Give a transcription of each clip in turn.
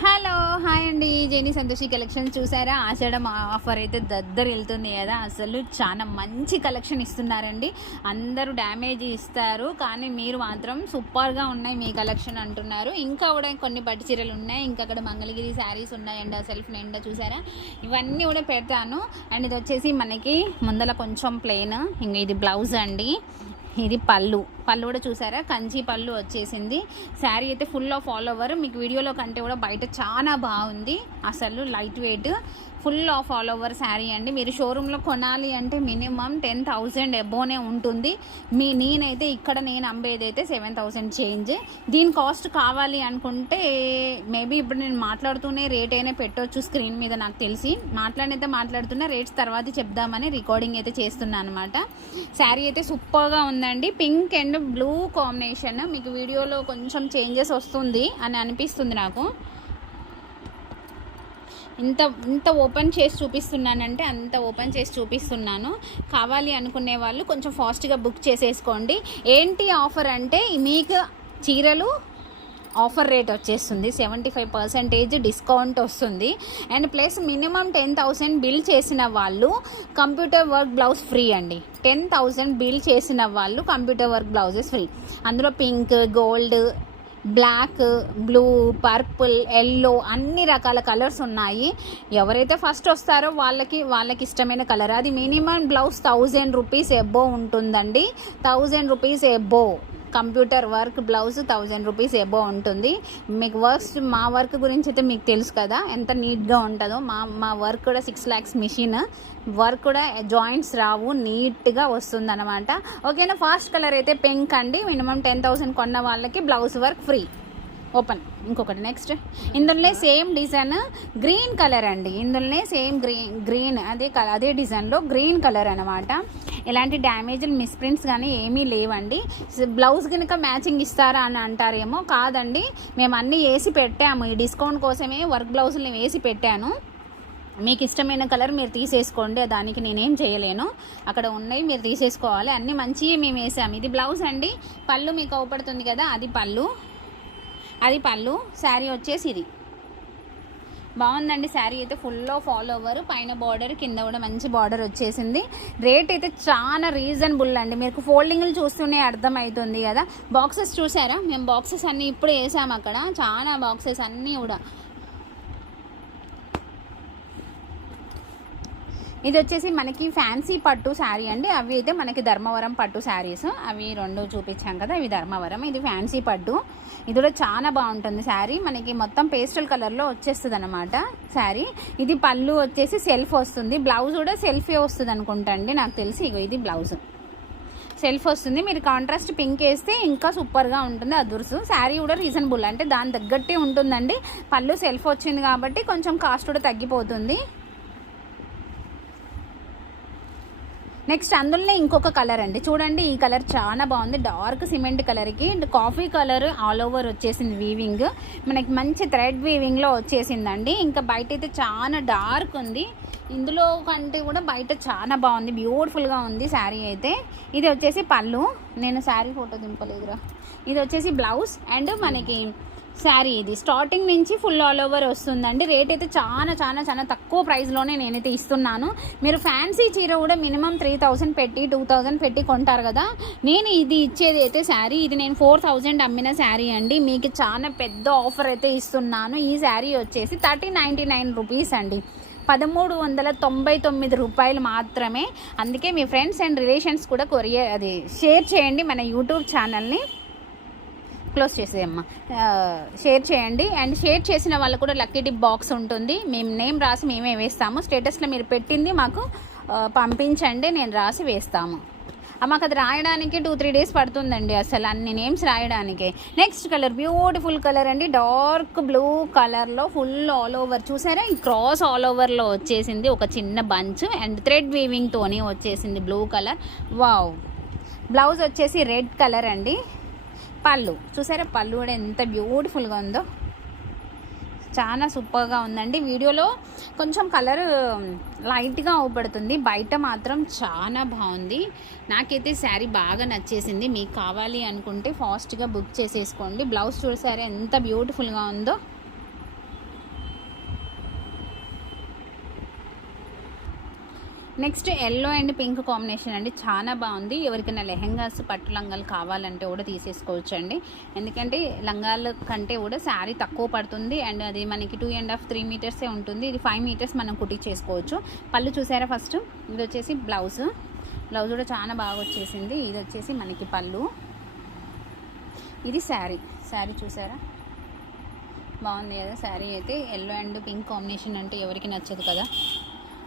Hello hi అండి. జేని Santoshi collection చూసారా? ఆషాఢం offer అయితే దద్దరు వెళ్తుంది కదా. అసలు చాలా మంచి కలెక్షన్ ఇస్తున్నారండి. అందరూ డ్యామేజ్ ఇస్తారు. కానీ మీరు మాత్రం సూపర్గా ఉన్నాయి మీ కలెక్షన్ అంటున్నారు. ఇంకా కూడా కొన్ని పట్టు చీరలు ఉన్నాయి. ఇంకా అక్కడ మంగళగిరి శారీస్ ఉన్నాయండి. ఆ సెల్ఫ్ నిండా చూసారా? ఇవన్నీ కూడా పెడతాను. అండ్ ఇది వచ్చేసి మనకి ముందల కొంచెం ప్లెయిన్. ఇంకా ఇది బ్లౌజ్ అండి. ఇది పళ్ళు. పళ్ళు కూడా చూసారా? కంచి పళ్ళు వచ్చేసింది. శారీ అయితే ఫుల్ ఆఫ్ ఆల్ ఓవర్ మీకు వీడియోలో కంటే కూడా బయట చాలా బాగుంది. అసలు light weight full of all over sari అండి. మీరు షోరూంలో కొనాలి అంటే మినిమం టెన్ థౌజండ్ ఎబోనే ఉంటుంది. మీ నేనైతే ఇక్కడ నేను అమ్మేదైతే సెవెన్ థౌజండ్ చేంజ్ దీని కాస్ట్ కావాలి అనుకుంటే మేబీ ఇప్పుడు నేను మాట్లాడుతూనే రేట్ అయినా పెట్టొచ్చు స్క్రీన్ మీద నాకు తెలిసి. మాట్లాడినైతే మాట్లాడుతున్నా రేట్స్ తర్వాత చెప్దామని రికార్డింగ్ అయితే చేస్తున్నాను అనమాట శారీ అయితే సూపర్గా ఉందండి. పింక్ అండ్ బ్లూ కాంబినేషన్ మీకు వీడియోలో కొంచెం చేంజెస్ వస్తుంది అని అనిపిస్తుంది నాకు. ఇంత ఇంత ఓపెన్ చేసి చూపిస్తున్నానంటే అంత ఓపెన్ చేసి చూపిస్తున్నాను. కావాలి అనుకునే వాళ్ళు కొంచెం ఫాస్ట్గా బుక్ చేసేసుకోండి. ఏంటి ఆఫర్ అంటే మీకు చీరలు ఆఫర్ రేట్ వచ్చేస్తుంది. సెవెంటీ ఫైవ్ పర్సెంటేజ్ డిస్కౌంట్ వస్తుంది. And plus minimum ten thousand bill చేసిన వాళ్ళు కంప్యూటర్ వర్క్ బ్లౌజ్ ఫ్రీ అండి. టెన్ థౌసండ్ బిల్ చేసిన వాళ్ళు కంప్యూటర్ వర్క్ బ్లౌజెస్ ఫ్రీ. అందులో pink gold black blue purple yellow అన్ని రకాల కలర్స్ ఉన్నాయి. ఎవరైతే ఫస్ట్ వస్తారో వాళ్ళకి వాళ్ళకి ఇష్టమైన కలర్. అది minimum blouse thousand rupees above ఉంటుందండి. Thousand rupees above computer work blouse thousand rupees above ఉంటుంది. మీకు వర్క్స్ మా వర్క్ గురించి అయితే మీకు తెలుసు కదా ఎంత నీట్గా ఉంటుందో. మా మా వర్క్ కూడా సిక్స్ ల్యాక్స్ మిషన్. వర్క్ కూడా జాయింట్స్ రావు నీట్గా వస్తుంది అనమాట ఓకేనా ఫాస్ట్ కలర్ అయితే పింక్ అండి. మినిమం టెన్ థౌసండ్ కొన్న వాళ్ళకి బ్లౌజ్ వర్క్ ఫ్రీ. ఓపెన్. ఇంకొకటి నెక్స్ట్. ఇందులోనే సేమ్ డిజైన్ గ్రీన్ కలర్ అండి. ఇందులోనే సేమ్ గ్రీన్ గ్రీన్ అదే అదే డిజైన్లో గ్రీన్ కలర్ అనమాట ఎలాంటి డ్యామేజ్లు మిస్ప్రింట్స్ కానీ ఏమీ లేవండి. బ్లౌజ్ కనుక మ్యాచింగ్ ఇస్తారా అని అంటారేమో కాదండి. మేము అన్నీ వేసి పెట్టాము. ఈ డిస్కౌంట్ కోసమే వర్క్ బ్లౌజులు వేసి పెట్టాను. మీకు ఇష్టమైన కలర్ మీరు తీసేసుకోండి. దానికి నేనేం చేయలేను. అక్కడ ఉన్నాయి మీరు తీసేసుకోవాలి. అన్నీ మంచివి మేము వేసాము. ఇది బ్లౌజ్ అండి. పళ్ళు మీకు అవపడుతుంది కదా అది పళ్ళు. అది పళ్ళు శారీ వచ్చేసి ఇది బాగుందండి శారీ అయితే ఫుల్ ఆఫ్ ఓవర్. పైన బార్డర్ కింద కూడా మంచి బార్డర్ వచ్చేసింది. రేట్ అయితే చాలా రీజనబుల్ అండి. మీకు ఫోల్డింగ్లు చూస్తూనే అర్థమవుతుంది కదా. బాక్సెస్ చూసారా? మేము బాక్సెస్ అన్నీ ఇప్పుడు వేసాము అక్కడ. చాలా బాక్సెస్ అన్నీ కూడా. ఇది వచ్చేసి మనకి ఫ్యాన్సీ పట్టు శారీ అండి. అవి అయితే మనకి ధర్మవరం పట్టు శారీస్. అవి రెండు చూపించాం కదా. ఇవి ధర్మవరం ఇది ఫ్యాన్సీ పట్టు. ఇది కూడా చాలా బాగుంటుంది శారీ. మనకి మొత్తం పేస్టల్ కలర్లో వచ్చేస్తుంది అనమాట శారీ. ఇది పళ్ళు వచ్చేసి సెల్ఫ్ వస్తుంది. బ్లౌజ్ కూడా సెల్ఫే వస్తుంది అనుకుంటా అండి. నాకు తెలిసి ఇగో ఇది బ్లౌజ్. సెల్ఫ్ వస్తుంది. మీరు కాంట్రాస్ట్ పింక్ వేస్తే ఇంకా సూపర్గా ఉంటుంది. అదుర్సు శారీ కూడా రీజనబుల్. అంటే దాని తగ్గట్టే ఉంటుందండి. పళ్ళు సెల్ఫ్ వచ్చింది కాబట్టి కొంచెం కాస్ట్ కూడా తగ్గిపోతుంది. నెక్స్ట్ అందులోనే ఇంకొక కలర్ అండి. చూడండి ఈ కలర్ చాలా బాగుంది. డార్క్ సిమెంట్ కలర్కి and coffee colour all over వచ్చేసింది వీవింగ్ మనకి మంచి థ్రెడ్ వీవింగ్లో వచ్చేసిందండి. ఇంకా బయట అయితే చాలా డార్క్ ఉంది. ఇందులో కంటే కూడా బయట చాలా బాగుంది. బ్యూటిఫుల్గా ఉంది శారీ అయితే. ఇది వచ్చేసి పళ్ళు. నేను శారీ ఫోటో దింపలేదురా. ఇది వచ్చేసి బ్లౌజ్ అండ్ మనకి శారీ ఇది. స్టార్టింగ్ నుంచి ఫుల్ ఆల్ ఓవర్ వస్తుందండి. రేట్ అయితే చాలా చాలా చాలా తక్కువ ప్రైస్లోనే నేనైతే ఇస్తున్నాను. మీరు ఫ్యాన్సీ చీర కూడా మినిమం త్రీ థౌజండ్ పెట్టి టూ థౌజండ్ పెట్టి కొంటారు కదా. నేను ఇది ఇచ్చేది అయితే శారీ. ఇది నేను ఫోర్ థౌజండ్ అమ్మిన శారీ అండి. మీకు చాలా పెద్ద ఆఫర్ అయితే ఇస్తున్నాను. ఈ శారీ వచ్చేసి థర్టీ నైంటీ నైన్ రూపీస్ అండి. పదమూడు వందల తొంభై తొమ్మిది రూపాయలు మాత్రమే. అందుకే మీ ఫ్రెండ్స్ అండ్ రిలేషన్స్ కూడా కొరియర్ అది షేర్ చేయండి మన యూట్యూబ్ ఛానల్ని క్లోజ్ చేసేయమ్మా షేర్ చేయండి. అండ్ షేర్ చేసిన వాళ్ళు కూడా లక్కీ టిప్ బాక్స్ ఉంటుంది. మేము నేమ్ రాసి మేమే వేస్తాము. స్టేటస్లో మీరు పెట్టింది మాకు పంపించండి. నేను రాసి వేస్తాము. మాకు అది రాయడానికి టూ త్రీ డేస్ పడుతుందండి అసలు అన్ని నేమ్స్ రాయడానికి. నెక్స్ట్ కలర్ బ్యూటిఫుల్ కలర్ అండి. డార్క్ బ్లూ కలర్లో ఫుల్ ఆల్ ఓవర్. చూసారా? ఈ క్రాస్ ఆల్ ఓవర్లో వచ్చేసింది ఒక చిన్న బంచ్. అండ్ థ్రెడ్ వీవింగ్తోని వచ్చేసింది బ్లూ కలర్. వావ్! బ్లౌజ్ వచ్చేసి రెడ్ కలర్ అండి. పళ్ళు. చూసారా పళ్ళు కూడా ఎంత బ్యూటిఫుల్గా ఉందో? చాలా సూపర్గా ఉందండి. వీడియోలో కొంచెం కలర్ లైట్గా అవుపడుతుంది. బయట మాత్రం చాలా బాగుంది. నాకైతే శారీ బాగా నచ్చేసింది. మీకు కావాలి అనుకుంటే ఫాస్ట్గా బుక్ చేసేసుకోండి. బ్లౌజ్ చూసారా ఎంత బ్యూటిఫుల్గా ఉందో. Next yellow and pink combination అండి. చాలా బాగుంది. ఎవరికైనా లెహెంగాస్ పట్టు లంగాలు కావాలంటే కూడా తీసేసుకోవచ్చు అండి ఎందుకంటే లంగాల కంటే కూడా శారీ తక్కువ పడుతుంది. అండ్ అది మనకి టూ అండ్ హాఫ్ త్రీ మీటర్సే ఉంటుంది. ఇది ఫైవ్ మీటర్స్ మనం కుట్టి చేసుకోవచ్చు పళ్ళు చూసారా ఫస్ట్ ఇది వచ్చేసి బ్లౌజ్ బ్లౌజ్ కూడా చాలా బాగా వచ్చేసింది. ఇది వచ్చేసి మనకి పళ్ళు. ఇది శారీ. శారీ చూసారా? బాగుంది కదా శారీ అయితే. ఎల్లో అండ్ పింక్ కాంబినేషన్ అంటే ఎవరికి నచ్చదు కదా.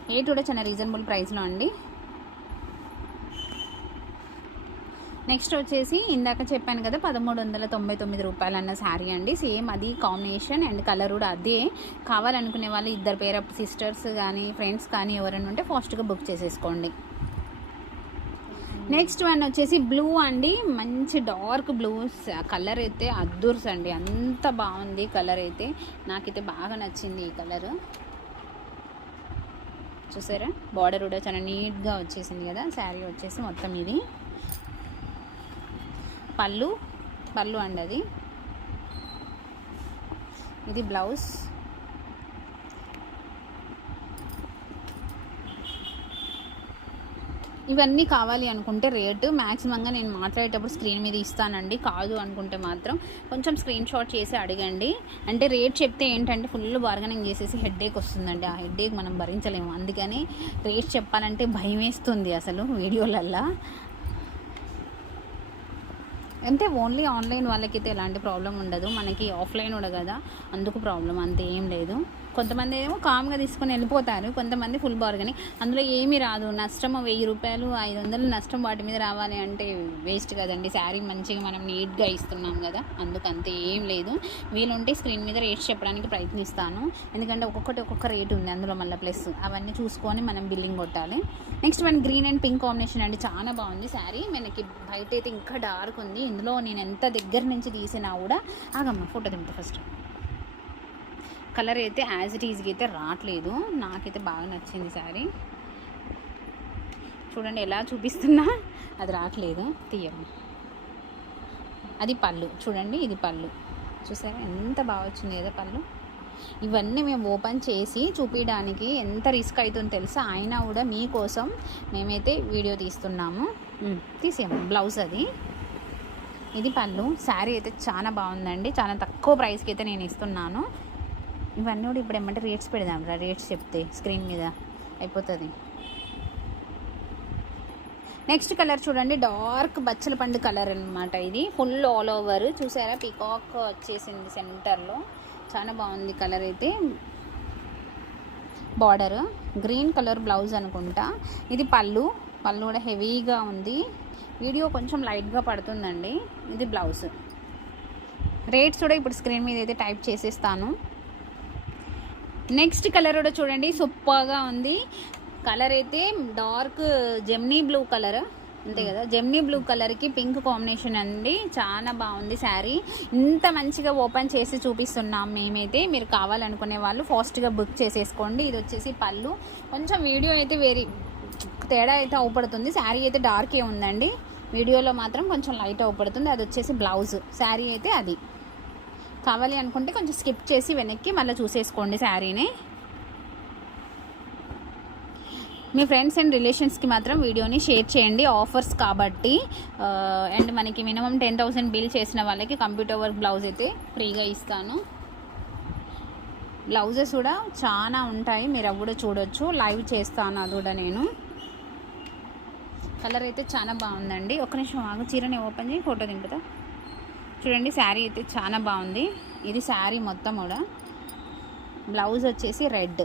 రేట్ కూడా చాలా రీజనబుల్ ప్రైస్లో అండి. నెక్స్ట్ వచ్చేసి ఇందాక చెప్పాను కదా పదమూడు వందల తొంభై తొమ్మిది రూపాయలు అన్న శారీ అండి. సేమ్ అది కాంబినేషన్ అండ్ కలర్ కూడా అదే. కావాలనుకునే వాళ్ళు ఇద్దరు పేర సిస్టర్స్ కానీ ఫ్రెండ్స్ కానీ ఎవరైనా ఉంటే ఫాస్ట్గా బుక్ చేసేసుకోండి. నెక్స్ట్ వన్ వచ్చేసి బ్లూ అండి. మంచి డార్క్ బ్లూ కలర్ అయితే అద్దూర్స్ అండి. అంత బాగుంది కలర్ అయితే. నాకైతే బాగా నచ్చింది ఈ కలర్. చూసారా? బార్డర్ కూడా చాలా నీట్గా వచ్చేసింది కదా? శారీ వచ్చేసి మొత్తం ఇది. పళ్ళు పళ్ళు అండి అది. ఇది బ్లౌజ్ ఇవన్నీ కావాలి అనుకుంటే రేటు. మ్యాక్సిమంగా నేను మాట్లాడేటప్పుడు స్క్రీన్ మీద ఇస్తానండి. కాదు అనుకుంటే మాత్రం కొంచెం స్క్రీన్ షాట్ చేసి అడగండి. అంటే రేట్ చెప్తే ఏంటంటే ఫుల్ బార్గనింగ్ చేసేసి హెడ్ఏక్ వస్తుందండి. ఆ హెడ్ఏక్ మనం భరించలేము. అందుకని రేట్ చెప్పాలంటే భయం వేస్తుంది అసలు వీడియోలల్లో. అంటే ఓన్లీ ఆన్లైన్ వాళ్ళకైతే ఎలాంటి ప్రాబ్లం ఉండదు. మనకి ఆఫ్లైన్ కూడా కదా. అందుకు ప్రాబ్లం. అంతే ఏం లేదు. కొంతమంది ఏమో కామ్గా తీసుకొని వెళ్ళిపోతారు కొంతమంది ఫుల్ బార్గని అందులో ఏమీ రాదు. నష్టం వెయ్యి రూపాయలు ఐదు వందలు నష్టం వాటి మీద రావాలి అంటే వేస్ట్ కదండి. శారీ మంచిగా మనం నీట్గా ఇస్తున్నాం కదా. అందుకంతే ఏం లేదు. వీలుంటే స్క్రీన్ మీద రేట్స్ చెప్పడానికి ప్రయత్నిస్తాను. ఎందుకంటే ఒక్కొక్కటి ఒక్కొక్క రేట్ ఉంది అందులో మళ్ళీ ప్లస్. అవన్నీ చూసుకొని మనం బిల్లింగ్ కొట్టాలి. నెక్స్ట్ మన గ్రీన్ అండ్ పింక్ కాంబినేషన్ అండి. చాలా బాగుంది శారీ. మనకి బయట అయితే ఇంకా డార్క్ ఉంది. ఇందులో నేను ఎంత దగ్గర నుంచి తీసినా కూడా ఆగమ్మ ఫోటో దింపు ఫస్ట్. కలర్ అయితే యాజ్ ఇట్ ఈజ్గా అయితే రావట్లేదు. నాకైతే బాగా నచ్చింది శారీ. చూడండి ఎలా చూపిస్తున్నా. అది రావట్లేదు. తీయము అది పళ్ళు. చూడండి ఇది పళ్ళు. చూసారా? ఎంత బాగా వచ్చింది కదా పళ్ళు. ఇవన్నీ మేము ఓపెన్ చేసి చూపించడానికి ఎంత రిస్క్ అవుతుందో తెలుసా? అయినా కూడా మీకోసం మేమైతే వీడియో తీస్తున్నాము. ఉమ్, బ్లౌజ్ అది. ఇది పళ్ళు. శారీ అయితే చాలా బాగుందండి. చాలా తక్కువ ప్రైస్కి అయితే నేను ఇస్తున్నాను. ఇవన్నీ కూడా ఇప్పుడు ఏమంటే రేట్స్ పెడదాం రా రేట్స్ చెప్తే స్క్రీన్ మీద అయిపోతుంది. నెక్స్ట్ కలర్ చూడండి డార్క్ బచ్చల పండు కలర్ అనమాట ఇది. Full all over. చూసారా? పీకాక్ వచ్చేసింది సెంటర్లో. చాలా బాగుంది కలర్ అయితే. బార్డర్. గ్రీన్ కలర్ బ్లౌజ్ అనుకుంటా. ఇది పళ్ళు. పళ్ళు కూడా హెవీగా ఉంది. వీడియో కొంచెం లైట్గా పడుతుందండి. ఇది బ్లౌజ్. రేట్స్ కూడా ఇప్పుడు స్క్రీన్ మీద అయితే టైప్ చేసేస్తాను. నెక్స్ట్ కలర్ కూడా చూడండి. సూపర్గా ఉంది. కలర్ అయితే డార్క్ జెమ్నీ బ్లూ కలర్ అంతే కదా? జెమ్నీ బ్లూ కలర్కి పింక్ కాంబినేషన్ అండి. చాలా బాగుంది శారీ ఇంత మంచిగా ఓపెన్ చేసి చూపిస్తున్నాం మేమైతే. మీరు కావాలనుకునే వాళ్ళు ఫాస్ట్గా బుక్ చేసేసుకోండి. ఇది వచ్చేసి పళ్ళు. కొంచెం వీడియో అయితే వేరీ తేడా అయితే అవుపడుతుంది. శారీ అయితే డార్కే ఉందండి. వీడియోలో మాత్రం కొంచెం లైట్ అవుపడుతుంది. అది వచ్చేసి బ్లౌజ్ శారీ అయితే అది. కావాలి అనుకుంటే కొంచెం స్కిప్ చేసి వెనక్కి మళ్ళీ చూసేసుకోండి శారీని. మీ ఫ్రెండ్స్ అండ్ రిలేషన్స్కి మాత్రం వీడియోని షేర్ చేయండి ఆఫర్స్ కాబట్టి. అండ్ మనకి మినిమం టెన్ థౌసండ్ బిల్ చేసిన వాళ్ళకి కంప్యూటర్ వర్క్ బ్లౌజ్ అయితే ఫ్రీగా ఇస్తాను. బ్లౌజెస్ కూడా చాలా ఉంటాయి మీరు అవి కూడా చూడొచ్చు. లైవ్ చేస్తాను అది కూడా నేను. కలర్ అయితే చాలా బాగుందండి. ఒక నిమిషం ఆగు చీరని ఓపెన్ చేయి ఫోటో దింపుతా. చూడండి శారీ అయితే చాలా బాగుంది. ఇది శారీ మొత్తం కూడా. బ్లౌజ్ వచ్చేసి రెడ్.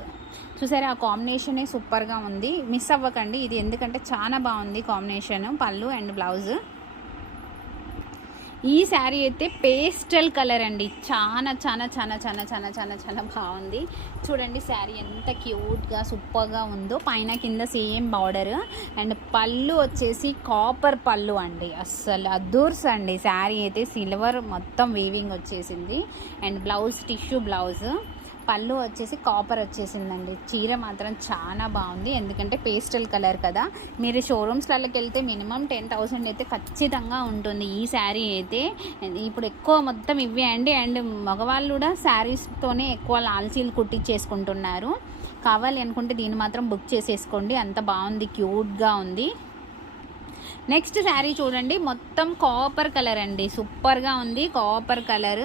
చూసారా ఆ కాంబినేషనే సూపర్గా ఉంది. మిస్ అవ్వకండి ఇది ఎందుకంటే చాలా బాగుంది కాంబినేషన్ పళ్ళు అండ్ బ్లౌజ్. ఈ శారీ అయితే పేస్టల్ కలర్ అండి. చాలా చాలా చాలా చాలా చాలా చాలా చాలా బాగుంది. చూడండి శారీ ఎంత క్యూట్గా సూపర్గా ఉందో. పైన కింద సేమ్ బార్డర్. అండ్ పళ్ళు వచ్చేసి కాపర్ పళ్ళు అండి. అస్సలు అద్దూర్స్ అండి. శారీ అయితే సిల్వర్ మొత్తం వీవింగ్ వచ్చేసింది. And blouse tissue blouse. పళ్ళు వచ్చేసి కాపర్ వచ్చేసిందండి. చీర మాత్రం చాలా బాగుంది. ఎందుకంటే పేస్టల్ కలర్ కదా. మీరు షోరూమ్స్లకి వెళ్తే మినిమం టెన్ థౌసండ్ అయితే ఖచ్చితంగా ఉంటుంది ఈ శారీ అయితే. ఇప్పుడు ఎక్కువ మొత్తం ఇవే అండి. అండ్ మగవాళ్ళు కూడా శారీస్తోనే ఎక్కువ లాల్చీలు కుట్టించేసుకుంటున్నారు. కావాలి అనుకుంటే దీన్ని మాత్రం బుక్ చేసేసుకోండి. అంత బాగుంది క్యూట్గా ఉంది. నెక్స్ట్ శారీ చూడండి. మొత్తం కాపర్ కలర్ అండి. సూపర్గా ఉంది. కాపర్ కలర్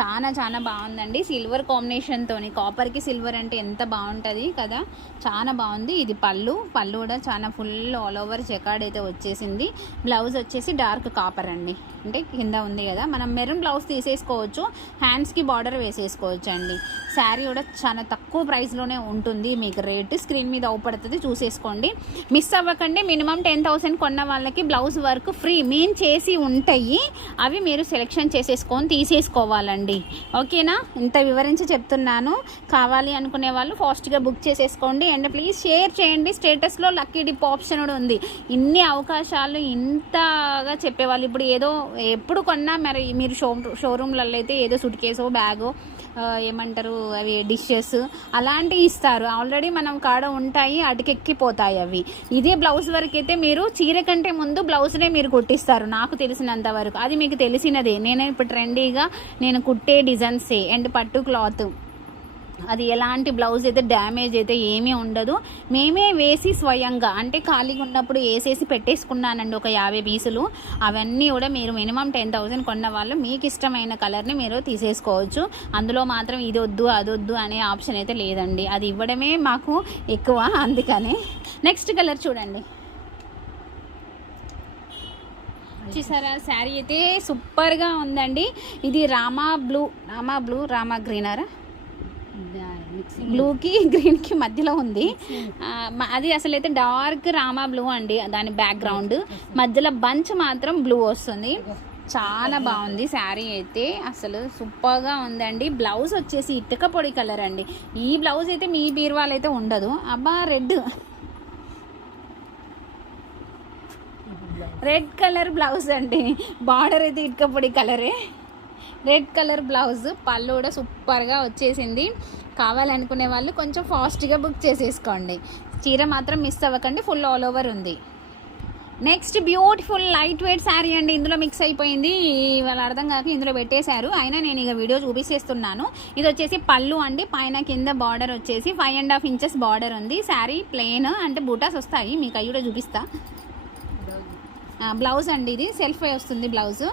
చాలా చాలా బాగుందండి. సిల్వర్ కాంబినేషన్తోని కాపర్కి సిల్వర్ అంటే ఎంత బాగుంటుంది కదా? చాలా బాగుంది. ఇది పళ్ళు. పళ్ళు కూడా చాలా ఫుల్ ఆల్ ఓవర్ చెకాడ్ అయితే వచ్చేసింది. బ్లౌజ్ వచ్చేసి డార్క్ కాపర్ అండి. అంటే కింద ఉంది కదా? మనం మెరూన్ బ్లౌజ్ తీసేసుకోవచ్చు. హ్యాండ్స్కి బార్డర్ వేసేసుకోవచ్చు అండి. శారీ కూడా చాలా తక్కువ ప్రైస్లోనే ఉంటుంది. మీకు రేటు స్క్రీన్ మీద అవుపడుతుంది. చూసేసుకోండి. మిస్ అవ్వకండి. మినిమం టెన్ థౌసండ్ కొన్న వాళ్ళకి బ్లౌజ్ వర్క్ ఫ్రీ మేము చేసి ఉంటాయి. అవి మీరు సెలెక్షన్ చేసేసుకొని తీసేసుకోవాలండి. ఓకేనా? ఇంత వివరించి చెప్తున్నాను. కావాలి అనుకునే వాళ్ళు ఫాస్ట్గా బుక్ చేసేసుకోండి. అండ్ ప్లీజ్ షేర్ చేయండి. స్టేటస్లో లక్కీ డిప్ ఆప్షన్ కూడా ఉంది. ఇన్ని అవకాశాలు ఇంతగా చెప్పేవాళ్ళు. ఇప్పుడు ఏదో ఎప్పుడు కొన్నా మరి మీరు షో షోరూమ్లలో అయితే ఏదో సుట్ కేసో బ్యాగో ఏమంటారు అవి డిషెస్ అలాంటివి ఇస్తారు. ఆల్రెడీ మనం కాడ ఉంటాయి అటుకెక్కిపోతాయి అవి. ఇదే బ్లౌజ్ వరకు అయితే మీరు చీర కంటే ముందు బ్లౌజ్నే మీరు కుట్టిస్తారు నాకు తెలిసినంత వరకు. అది మీకు తెలిసినదే. నేను ఇప్పుడు ట్రెండీగా నేను కుట్టే డిజైన్సే అండ్ పట్టు క్లాత్ అది ఎలాంటి బ్లౌజ్ అయితే డ్యామేజ్ అయితే ఏమీ ఉండదు. మేమే వేసి స్వయంగా అంటే ఖాళీగా ఉన్నప్పుడు వేసేసి పెట్టేసుకున్నానండి ఒక యాభై పీసులు. అవన్నీ కూడా మీరు మినిమం టెన్ థౌసండ్ కొన్న వాళ్ళు మీకు ఇష్టమైన కలర్ని మీరు తీసేసుకోవచ్చు. అందులో మాత్రం ఇది వద్దు అది వద్దు అనే ఆప్షన్ అయితే లేదండి. అది ఇవ్వడమే మాకు ఎక్కువ అందుకనే. నెక్స్ట్ కలర్ చూడండి. చూసారా? శారీ అయితే సూపర్గా ఉందండి. ఇది రామా బ్లూ రామా బ్లూ రామా గ్రీనరా బ్లూకి గ్రీన్కి మధ్యలో ఉంది. అది అసలు అయితే డార్క్ రామా బ్లూ అండి దాని బ్యాక్గ్రౌండ్. మధ్యలో బంచ్ మాత్రం బ్లూ వస్తుంది. చాలా బాగుంది శారీ అయితే. అసలు సూపర్గా ఉందండి. బ్లౌజ్ వచ్చేసి ఇటుక పొడి కలర్ అండి. ఈ బ్లౌజ్ అయితే మీ బీరువాలు అయితే ఉండదు. అబ్బా రెడ్. రెడ్ కలర్ బ్లౌజ్ అండి. బార్డర్ అయితే ఇటుక పొడి కలరే. Red colour blouse. పళ్ళు కూడా సూపర్గా వచ్చేసింది. కావాలనుకునే వాళ్ళు కొంచెం ఫాస్ట్గా బుక్ చేసేసుకోండి. చీర మాత్రం మిస్ అవ్వకండి ఫుల్ ఆల్ ఓవర్ ఉంది. Next beautiful light weight sari అండి ఇందులో మిక్స్ అయిపోయింది. వాళ్ళు అర్థం కాక ఇందులో పెట్టేశారు. అయినా నేను ఇక వీడియో చూపిస్తున్నాను ఇది వచ్చేసి పళ్ళు అండి పైన కింద బార్డర్ వచ్చేసి five and half inches border ఉంది. శారీ ప్లెయిన్ అంటే బూటాస్ వస్తాయి మీకు అవి కూడా చూపిస్తా. బ్లౌజ్ అండి ఇది సెల్ఫ్ వస్తుంది బ్లౌజ్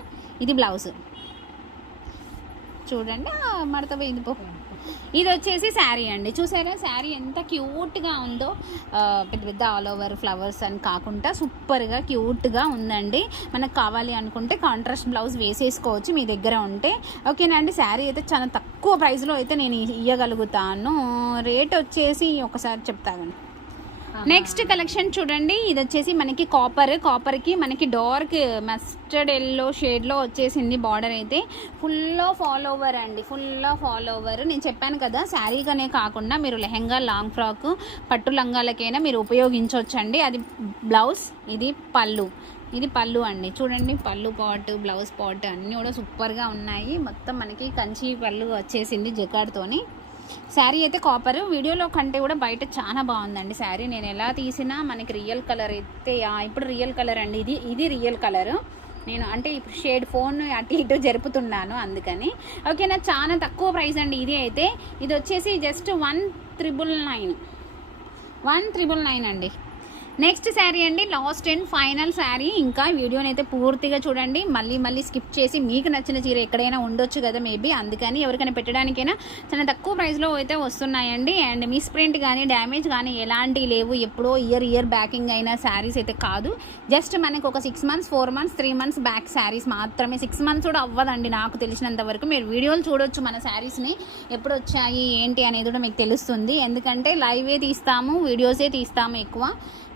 ఇది బ్లౌజ్ చూడండి మడత పోయింది పో. ఇది వచ్చేసి శారీ అండి. చూసారా? శారీ ఎంత క్యూట్గా ఉందో. పెద్ద పెద్ద ఆల్ ఓవర్ ఫ్లవర్స్ అని కాకుండా సూపర్గా క్యూట్గా ఉందండి. మనకు కావాలి అనుకుంటే కాంట్రాస్ట్ బ్లౌజ్ వేసేసుకోవచ్చు మీ దగ్గర ఉంటే. ఓకేనా అండి? శారీ అయితే చాలా తక్కువ ప్రైస్లో అయితే నేను ఇవ్వగలుగుతాను రేట్ వచ్చేసి ఒకసారి చెప్తాను నెక్స్ట్ కలెక్షన్ చూడండి. ఇది వచ్చేసి మనకి కాపర్ కాపర్కి మనకి డార్క్ మస్టర్డ్ ఎల్లో షేడ్లో వచ్చేసింది బార్డర్ అయితే. ఫుల్ ఆఫ్ ఆల్ ఓవర్ అండి. ఫుల్ ఆఫ్ ఆల్ ఓవర్ నేను చెప్పాను కదా శారీగానే కాకుండా మీరు లెహంగా లాంగ్ ఫ్రాక్ పట్టు లంగాలకైనా మీరు ఉపయోగించవచ్చండి అది బ్లౌజ్ ఇది పళ్ళు. ఇది పళ్ళు అండి. చూడండి పళ్ళు పాట్ బ్లౌజ్ పాట్ అన్నీ కూడా సూపర్గా ఉన్నాయి. మొత్తం మనకి కంచి పళ్ళు వచ్చేసింది జకాడ్తోని శారీ అయితే కాపర్ వీడియోలో కంటే కూడా బయట చాలా బాగుందండి శారీ. నేను ఎలా తీసినా మనకి రియల్ కలర్ అయితే ఇప్పుడు రియల్ కలర్ అండి ఇది. ఇది రియల్ కలరు నేను అంటే ఇప్పుడు షేడ్ ఫోన్ అటు ఇటు జరుపుతున్నాను అందుకని. ఓకేనా చాలా తక్కువ ప్రైస్ అండి ఇది అయితే. ఇది వచ్చేసి just one triple nine one triple nine అండి. నెక్స్ట్ శారీ అండి లాస్ట్ అండ్ ఫైనల్ శారీ ఇంకా వీడియోని అయితే పూర్తిగా చూడండి. మళ్ళీ మళ్ళీ స్కిప్ చేసి మీకు నచ్చిన చీర ఎక్కడైనా ఉండొచ్చు కదా మేబీ అందుకని ఎవరికైనా పెట్టడానికైనా చాలా తక్కువ ప్రైస్లో అయితే వస్తున్నాయండి. అండ్ మిస్ ప్రింట్ కానీ డ్యామేజ్ కానీ ఎలాంటివి లేవు. ఎప్పుడో ఇయర్ ఇయర్ బ్యాకింగ్ అయిన శారీస్ అయితే కాదు. జస్ట్ మనకు ఒక six months four months three months back saris మాత్రమే. సిక్స్ మంత్స్ కూడా అవ్వదండి నాకు తెలిసినంత వరకు. మీరు వీడియోలు చూడొచ్చు మన శారీస్ని ఎప్పుడు వచ్చాయి ఏంటి అనేది కూడా మీకు తెలుస్తుంది. ఎందుకంటే లైవే తీస్తాము వీడియోసే తీస్తాము ఎక్కువ.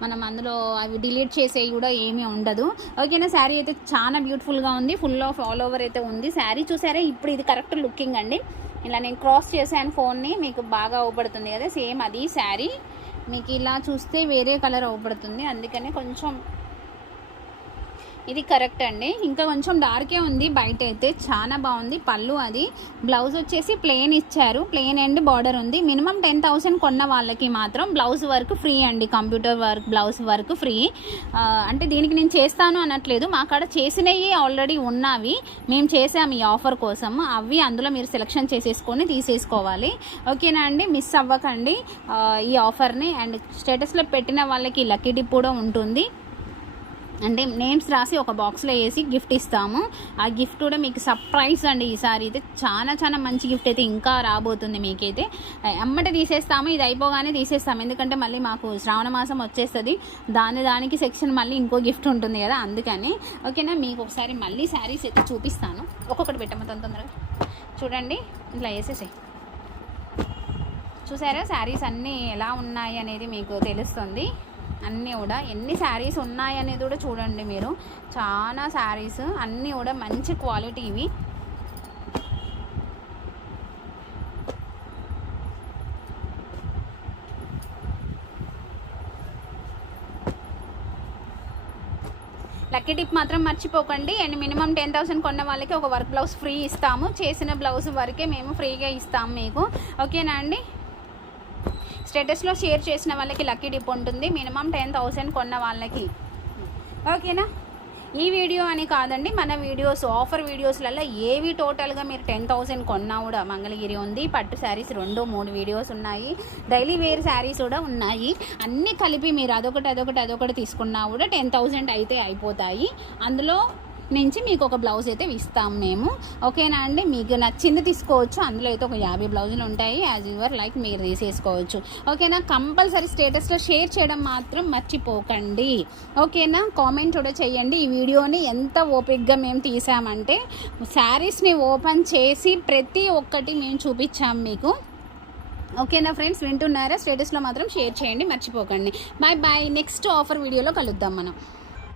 మనం అందులో అవి డిలీట్ చేసేవి కూడా ఏమీ ఉండదు. ఓకేనా? శారీ అయితే చాలా బ్యూటిఫుల్గా ఉంది. ఫుల్ ఆఫ్ ఆల్ ఓవర్ అయితే ఉంది. శారీ చూసారా? ఇప్పుడు ఇది కరెక్ట్ లుకింగ్ అండి. ఇలా నేను క్రాస్ చేశాను ఫోన్ని మీకు బాగా అవపడుతుంది కదా? సేమ్ అది శారీ. మీకు ఇలా చూస్తే వేరే కలర్ అవపడుతుంది. అందుకని కొంచెం ఇది కరెక్ట్ అండి. ఇంకా కొంచెం డార్కే ఉంది బయట అయితే చాలా బాగుంది పళ్ళు అది. బ్లౌజ్ వచ్చేసి ప్లెయిన్ ఇచ్చారు. ప్లెయిన్ అండ్ బార్డర్ ఉంది. మినిమం టెన్ థౌసండ్ కొన్న వాళ్ళకి మాత్రం బ్లౌజ్ వర్క్ ఫ్రీ అండి. Computer work blouse work free. అంటే దీనికి నేను చేస్తాను అనట్లేదు. మా కాడ చేసినవి ఆల్రెడీ ఉన్నవి. మేము చేసాము ఈ ఆఫర్ కోసం. అవి అందులో మీరు సెలెక్షన్ చేసేసుకొని తీసేసుకోవాలి. ఓకేనా అండి? మిస్ అవ్వకండి. ఈ ఆఫర్ని అండ్ స్టేటస్లో పెట్టిన వాళ్ళకి లక్కీ డిప్ కూడా ఉంటుంది. అంటే నేమ్స్ రాసి ఒక బాక్స్లో వేసి గిఫ్ట్ ఇస్తాము. ఆ గిఫ్ట్ కూడా మీకు సర్ప్రైజ్ అండి ఈసారి అయితే. చాలా చాలా మంచి గిఫ్ట్ అయితే ఇంకా రాబోతుంది మీకైతే. అమ్మట తీసేస్తాము. ఇది అయిపోగానే తీసేస్తాము. ఎందుకంటే మళ్ళీ మాకు శ్రావణ మాసం వచ్చేస్తుంది. దాని దానికి సెక్షన్ మళ్ళీ ఇంకో గిఫ్ట్ ఉంటుంది కదా అందుకని. ఓకేనా? మీకు ఒకసారి మళ్ళీ శారీస్ అయితే చూపిస్తాను. ఒక్కొక్కటి పెట్టమ్మ తొందరగా. చూడండి. ఇట్లా వేసేసాయి. చూసారా? శారీస్ అన్నీ ఎలా ఉన్నాయి అనేది మీకు తెలుస్తుంది. అన్నీ కూడా ఎన్ని శారీస్ ఉన్నాయనేది కూడా చూడండి మీరు. చాలా శారీస్ అన్నీ కూడా మంచి క్వాలిటీ ఇవి. లక్కీ టిప్ మాత్రం మర్చిపోకండి. అండ్ మినిమం టెన్ థౌసండ్ కొన్న వాళ్ళకి ఒక వర్క్ బ్లౌజ్ ఫ్రీ ఇస్తాము. చేసిన బ్లౌజ్ వరకే మేము ఫ్రీగా ఇస్తాము మీకు. ఓకేనా అండి? స్టేటస్లో షేర్ చేసిన వాళ్ళకి లక్కీ డిప్ ఉంటుంది. మినిమం టెన్ థౌసండ్ కొన్న వాళ్ళకి. ఓకేనా ఈ వీడియో అని కాదండి మన వీడియోస్ ఆఫర్ వీడియోస్లలో ఏవి టోటల్గా మీరు టెన్ థౌసండ్ కొన్నా కూడా మంగళగిరి ఉంది పట్టు శారీస్ రెండు మూడు వీడియోస్ ఉన్నాయి డైలీ వేర్ శారీస్ కూడా ఉన్నాయి. అన్నీ కలిపి మీరు అదొకటి అదొకటి అదొకటి తీసుకున్నా కూడా టెన్ థౌసండ్ అయితే అయిపోతాయి. అందులో నుంచి మీకు ఒక బ్లౌజ్ అయితే ఇస్తాం మేము. ఓకేనా అండి? మీకు నచ్చింది తీసుకోవచ్చు. అందులో అయితే ఒక యాభై బ్లౌజులు ఉంటాయి. యాజ్ యువర్ లైక్ మీరు తీసేసుకోవచ్చు. ఓకేనా? కంపల్సరీ స్టేటస్లో షేర్ చేయడం మాత్రం మర్చిపోకండి. ఓకేనా? కామెంట్ కూడా చేయండి. ఈ వీడియోని ఎంత ఓపిక్గా మేము తీసామంటే శారీస్ని ఓపెన్ చేసి ప్రతి ఒక్కటి మేము చూపించాం మీకు. ఓకేనా ఫ్రెండ్స్? వింటున్నారా? స్టేటస్లో మాత్రం షేర్ చేయండి. మర్చిపోకండి. బాయ్ బాయ్ నెక్స్ట్ ఆఫర్ వీడియోలో కలుద్దాం మనం.